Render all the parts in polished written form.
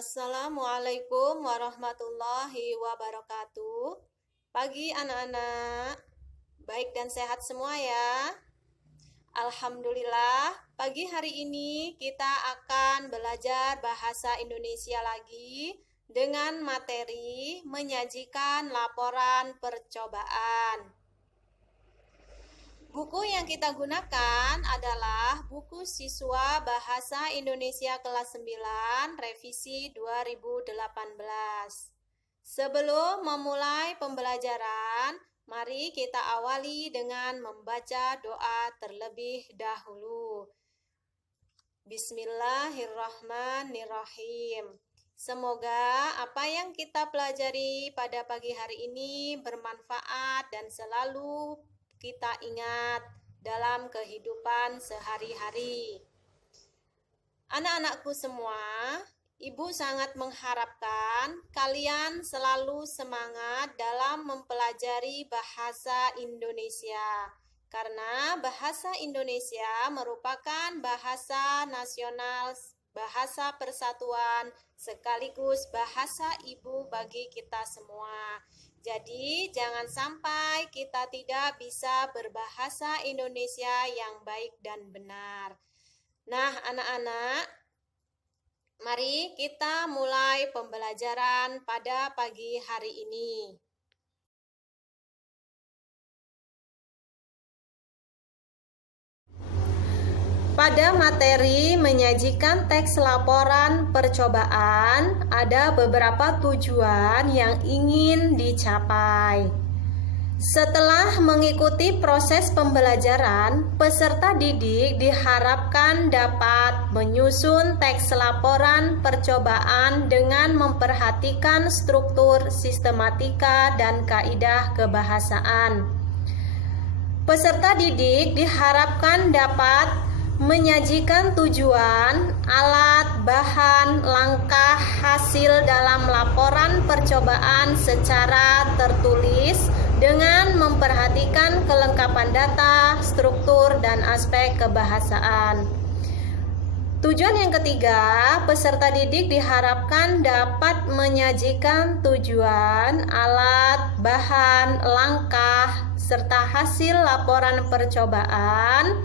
Assalamualaikum warahmatullahi wabarakatuh. Pagi anak-anak, baik dan sehat semua ya. Alhamdulillah, pagi hari ini kita akan belajar bahasa Indonesia lagi dengan materi menyajikan laporan percobaan. Buku yang kita gunakan adalah buku siswa Bahasa Indonesia kelas 9 revisi 2018. Sebelum memulai pembelajaran, mari kita awali dengan membaca doa terlebih dahulu. Bismillahirrahmanirrahim. Semoga apa yang kita pelajari pada pagi hari ini bermanfaat dan selalu kita ingat dalam kehidupan sehari-hari. Anak-anakku semua, Ibu sangat mengharapkan kalian selalu semangat dalam mempelajari bahasa Indonesia, karena bahasa Indonesia merupakan bahasa nasional, bahasa persatuan, sekaligus bahasa ibu bagi kita semua. Jadi, jangan sampai kita tidak bisa berbahasa Indonesia yang baik dan benar. Nah, anak-anak, mari kita mulai pembelajaran pada pagi hari ini. Pada materi menyajikan teks laporan percobaan, ada beberapa tujuan yang ingin dicapai. Setelah mengikuti proses pembelajaran, peserta didik diharapkan dapat menyusun teks laporan percobaan dengan memperhatikan struktur, sistematika, dan kaidah kebahasaan. Peserta didik diharapkan dapat menyajikan tujuan, alat, bahan, langkah, hasil dalam laporan percobaan secara tertulis dengan memperhatikan kelengkapan data, struktur, dan aspek kebahasaan. Tujuan yang ketiga, peserta didik diharapkan dapat menyajikan tujuan, alat, bahan, langkah, serta hasil laporan percobaan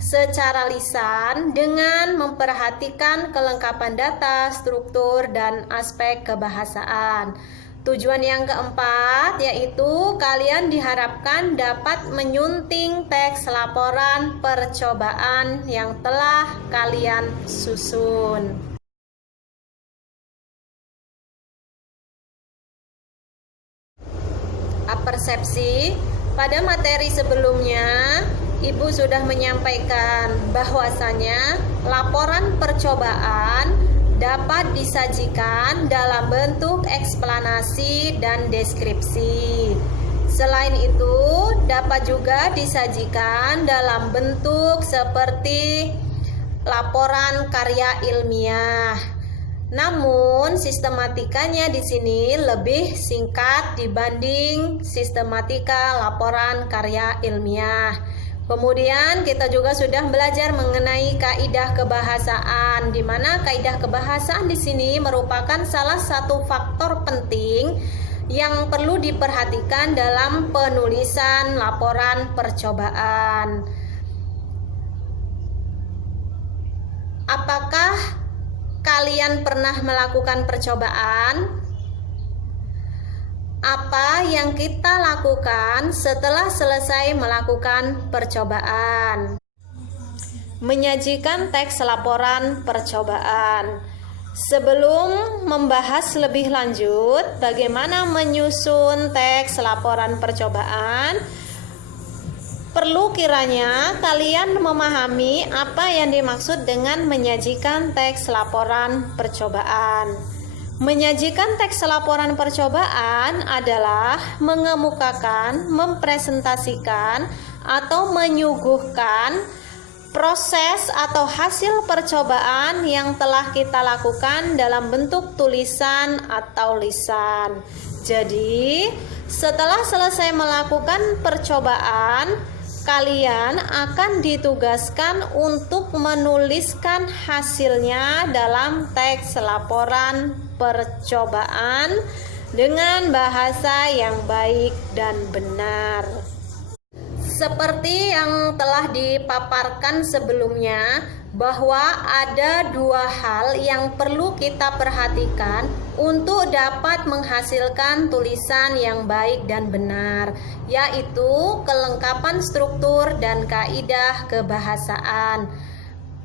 secara lisan dengan memperhatikan kelengkapan data, struktur, dan aspek kebahasaan. Tujuan yang keempat yaitu kalian diharapkan dapat menyunting teks laporan percobaan yang telah kalian susun. Persepsi, pada materi sebelumnya Ibu sudah menyampaikan bahwasanya laporan percobaan dapat disajikan dalam bentuk eksplanasi dan deskripsi. Selain itu, dapat juga disajikan dalam bentuk seperti laporan karya ilmiah. Namun, sistematikanya di sini lebih singkat dibanding sistematika laporan karya ilmiah. Kemudian kita juga sudah belajar mengenai kaidah kebahasaan, di mana kaidah kebahasaan di sini merupakan salah satu faktor penting yang perlu diperhatikan dalam penulisan laporan percobaan. Apakah kalian pernah melakukan percobaan? Apa yang kita lakukan setelah selesai melakukan percobaan? Menyajikan teks laporan percobaan. Sebelum membahas lebih lanjut bagaimana menyusun teks laporan percobaan, perlu kiranya kalian memahami apa yang dimaksud dengan menyajikan teks laporan percobaan. Menyajikan teks laporan percobaan adalah mengemukakan, mempresentasikan, atau menyuguhkan proses atau hasil percobaan yang telah kita lakukan dalam bentuk tulisan atau lisan. Jadi, setelah selesai melakukan percobaan, kalian akan ditugaskan untuk menuliskan hasilnya dalam teks laporan percobaan dengan bahasa yang baik dan benar. Seperti yang telah dipaparkan sebelumnya, bahwa ada dua hal yang perlu kita perhatikan untuk dapat menghasilkan tulisan yang baik dan benar, yaitu kelengkapan struktur dan kaidah kebahasaan.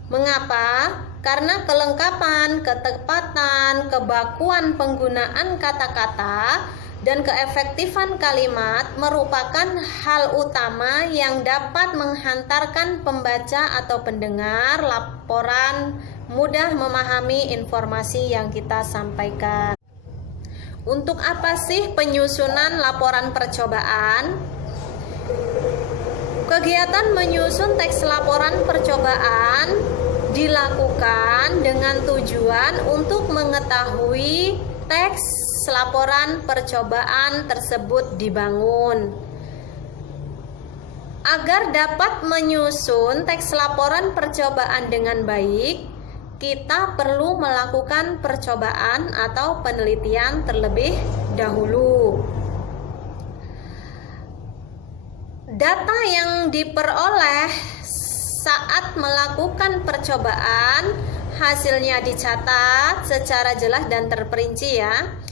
Mengapa? Karena kelengkapan, ketepatan, kebakuan penggunaan kata-kata, dan keefektifan kalimat merupakan hal utama yang dapat menghantarkan pembaca atau pendengar laporan mudah memahami informasi yang kita sampaikan. Untuk apa sih penyusunan laporan percobaan? Kegiatan menyusun teks laporan percobaan dilakukan dengan tujuan untuk mengetahui teks laporan percobaan tersebut dibangun. Agar dapat menyusun teks laporan percobaan dengan baik, kita perlu melakukan percobaan atau penelitian terlebih dahulu. Data yang diperoleh saat melakukan percobaan, hasilnya dicatat secara jelas dan terperinci ya.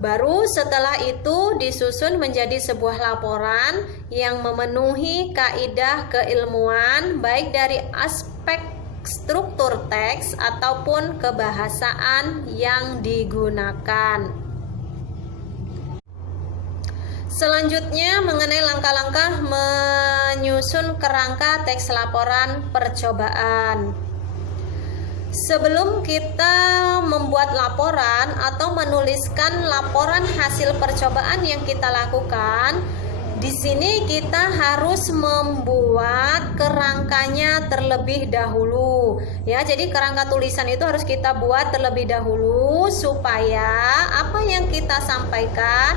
Baru setelah itu disusun menjadi sebuah laporan yang memenuhi kaidah keilmuan baik dari aspek struktur teks ataupun kebahasaan yang digunakan. Selanjutnya mengenai langkah-langkah menyusun kerangka teks laporan percobaan. Sebelum kita membuat laporan atau menuliskan laporan hasil percobaan yang kita lakukan, di sini kita harus membuat kerangkanya terlebih dahulu. Ya, jadi kerangka tulisan itu harus kita buat terlebih dahulu supaya apa yang kita sampaikan,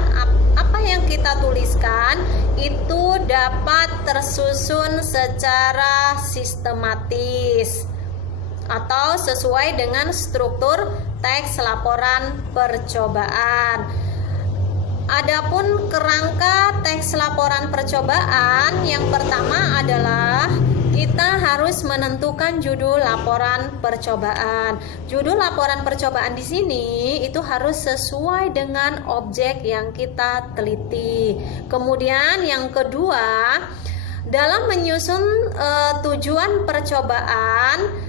apa yang kita tuliskan itu dapat tersusun secara sistematis atau sesuai dengan struktur teks laporan percobaan. Adapun kerangka teks laporan percobaan, yang pertama adalah kita harus menentukan judul laporan percobaan. Judul laporan percobaan di sini itu harus sesuai dengan objek yang kita teliti. Kemudian yang kedua, dalam menyusun tujuan percobaan,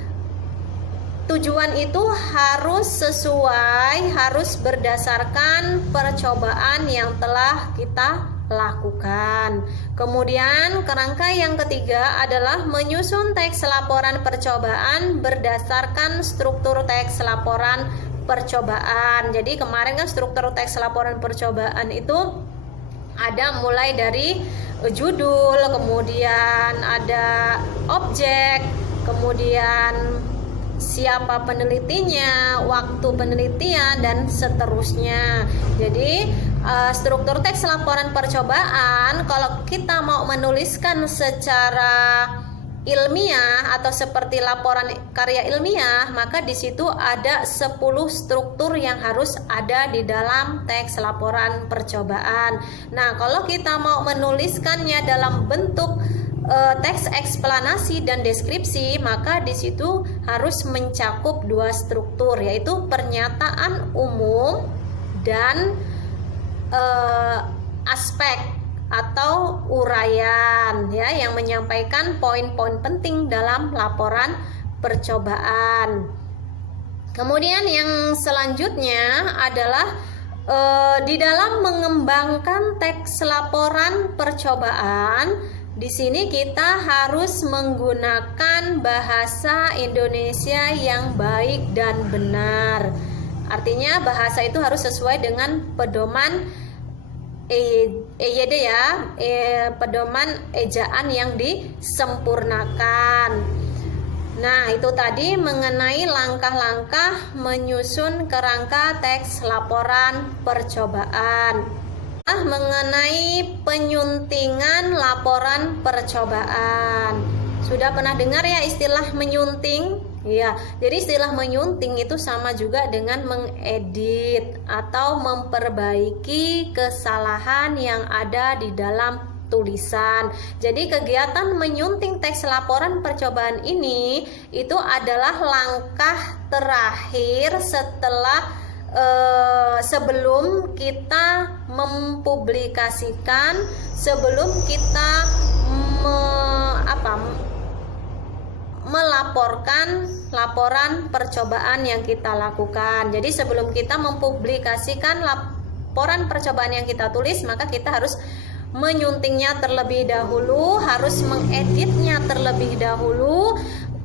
tujuan itu harus sesuai, harus berdasarkan percobaan yang telah kita lakukan. Kemudian kerangka yang ketiga adalah menyusun teks laporan percobaan berdasarkan struktur teks laporan percobaan. Jadi kemarin kan struktur teks laporan percobaan itu ada mulai dari judul, kemudian ada objek, kemudian siapa penelitinya, waktu penelitian, dan seterusnya. Jadi struktur teks laporan percobaan, kalau kita mau menuliskan secara ilmiah atau seperti laporan karya ilmiah, maka di situ ada 10 struktur yang harus ada di dalam teks laporan percobaan. Nah, kalau kita mau menuliskannya dalam bentuk teks eksplanasi dan deskripsi, maka di situ harus mencakup 2 struktur, yaitu pernyataan umum dan aspek atau uraian ya, yang menyampaikan poin-poin penting dalam laporan percobaan. Kemudian yang selanjutnya adalah di dalam mengembangkan teks laporan percobaan, di sini kita harus menggunakan bahasa Indonesia yang baik dan benar. Artinya bahasa itu harus sesuai dengan pedoman EYD ya, pedoman ejaan yang disempurnakan. Nah, itu tadi mengenai langkah-langkah menyusun kerangka teks laporan percobaan. Mengenai penyuntingan laporan percobaan. Sudah pernah dengar ya istilah menyunting? Ya, jadi istilah menyunting itu sama juga dengan mengedit atau memperbaiki kesalahan yang ada di dalam tulisan. Jadi kegiatan menyunting teks laporan percobaan ini itu adalah langkah terakhir setelah sebelum kita mempublikasikan, sebelum kita melaporkan laporan percobaan yang kita lakukan. Jadi sebelum kita mempublikasikan laporan percobaan yang kita tulis, maka kita harus menyuntingnya terlebih dahulu, harus mengeditnya terlebih dahulu.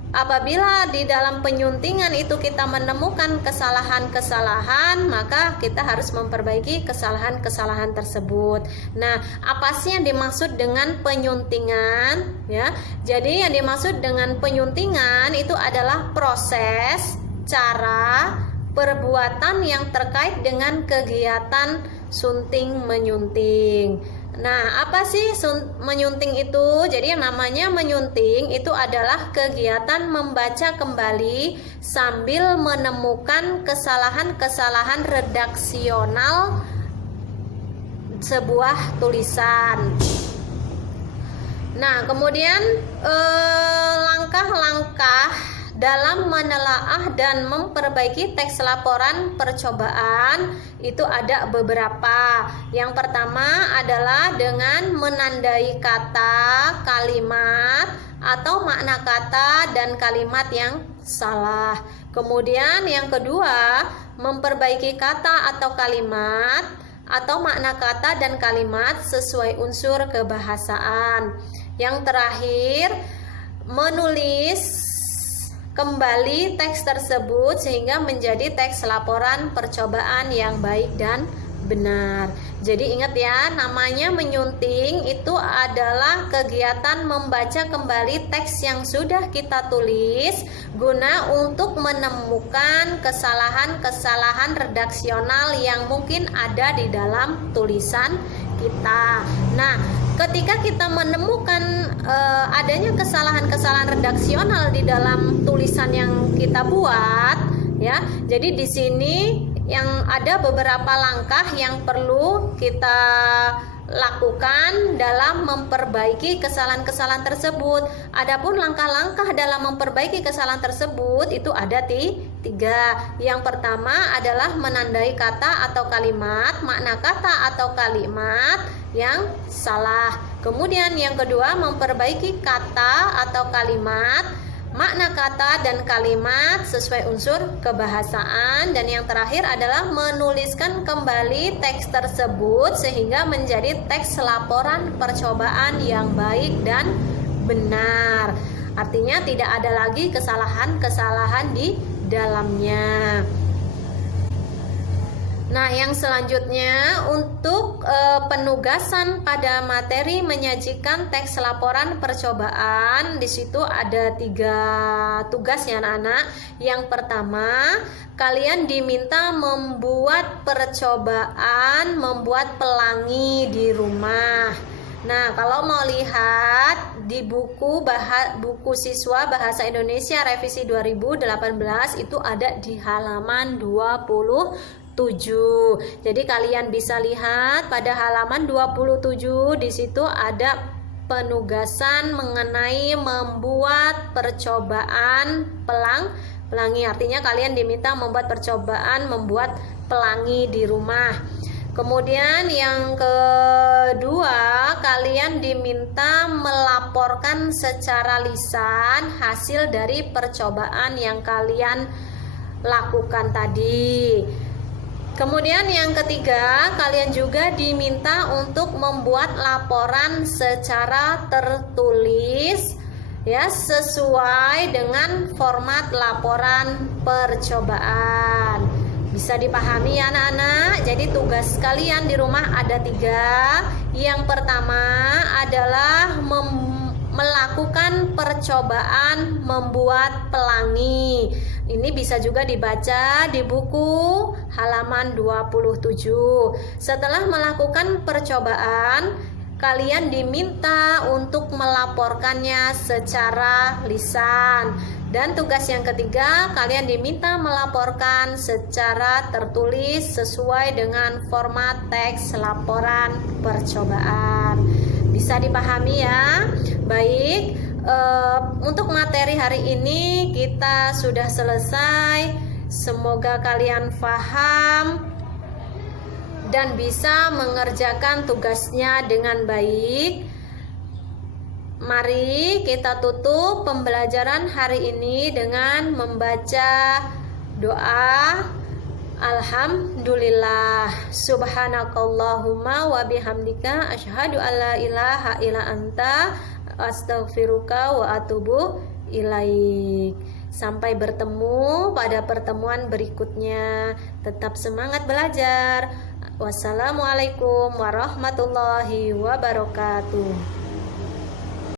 Apabila di dalam penyuntingan itu kita menemukan kesalahan-kesalahan, maka kita harus memperbaiki kesalahan-kesalahan tersebut. Nah, apa sih yang dimaksud dengan penyuntingan? Ya, jadi yang dimaksud dengan penyuntingan itu adalah proses, cara, perbuatan yang terkait dengan kegiatan sunting menyunting. Nah, apa sih menyunting itu? Jadi yang namanya menyunting itu adalah kegiatan membaca kembali sambil menemukan kesalahan-kesalahan redaksional sebuah tulisan. Nah, kemudian langkah-langkah dalam menelaah dan memperbaiki teks laporan percobaan itu ada beberapa. Yang pertama adalah dengan menandai kata, kalimat, atau makna kata dan kalimat yang salah. Kemudian yang kedua, memperbaiki kata atau kalimat atau makna kata dan kalimat sesuai unsur kebahasaan. Yang terakhir, menulis kembali teks tersebut sehingga menjadi teks laporan percobaan yang baik dan benar. Jadi ingat ya, namanya menyunting itu adalah kegiatan membaca kembali teks yang sudah kita tulis guna untuk menemukan kesalahan-kesalahan redaksional yang mungkin ada di dalam tulisan kita. Nah, ketika kita menemukan adanya kesalahan-kesalahan redaksional di dalam tulisan yang kita buat, ya. Jadi di sini yang ada beberapa langkah yang perlu kita lakukan dalam memperbaiki kesalahan-kesalahan tersebut. Adapun langkah-langkah dalam memperbaiki kesalahan tersebut itu ada tiga. Yang pertama adalah menandai kata atau kalimat, makna kata atau kalimat yang salah. Kemudian yang kedua, memperbaiki kata atau kalimat, makna kata dan kalimat sesuai unsur kebahasaan. Dan yang terakhir adalah menuliskan kembali teks tersebut sehingga menjadi teks laporan percobaan yang baik dan benar. Artinya tidak ada lagi kesalahan-kesalahan di dalamnya. Nah, yang selanjutnya untuk penugasan pada materi menyajikan teks laporan percobaan, di situ ada 3 tugas ya anak-anak. Yang pertama, kalian diminta membuat percobaan, membuat pelangi di rumah. Nah, kalau mau lihat di buku siswa Bahasa Indonesia revisi 2018 itu ada di halaman 27. Jadi kalian bisa lihat pada halaman 27, di situ ada penugasan mengenai membuat percobaan pelangi. Artinya kalian diminta membuat percobaan membuat pelangi di rumah. Kemudian yang kedua, kalian diminta melaporkan secara lisan hasil dari percobaan yang kalian lakukan tadi. Kemudian yang ketiga, kalian juga diminta untuk membuat laporan secara tertulis ya, sesuai dengan format laporan percobaan. Bisa dipahami ya anak-anak. Jadi tugas kalian di rumah ada 3. Yang pertama adalah melakukan percobaan membuat pelangi. Ini bisa juga dibaca di buku halaman 27. Setelah melakukan percobaan, kalian diminta untuk melaporkannya secara lisan. Dan tugas yang ketiga, kalian diminta melaporkan secara tertulis sesuai dengan format teks laporan percobaan. Bisa dipahami ya? Baik. Untuk materi hari ini kita sudah selesai. Semoga kalian paham dan bisa mengerjakan tugasnya dengan baik. Mari kita tutup pembelajaran hari ini dengan membaca doa Alhamdulillah. Subhanakallahumma wa bihamdika asyhadu alla ilaha illa anta astaghfiruka wa atubu ilaik. Sampai bertemu pada pertemuan berikutnya. Tetap semangat belajar. Wassalamualaikum warahmatullahi wabarakatuh.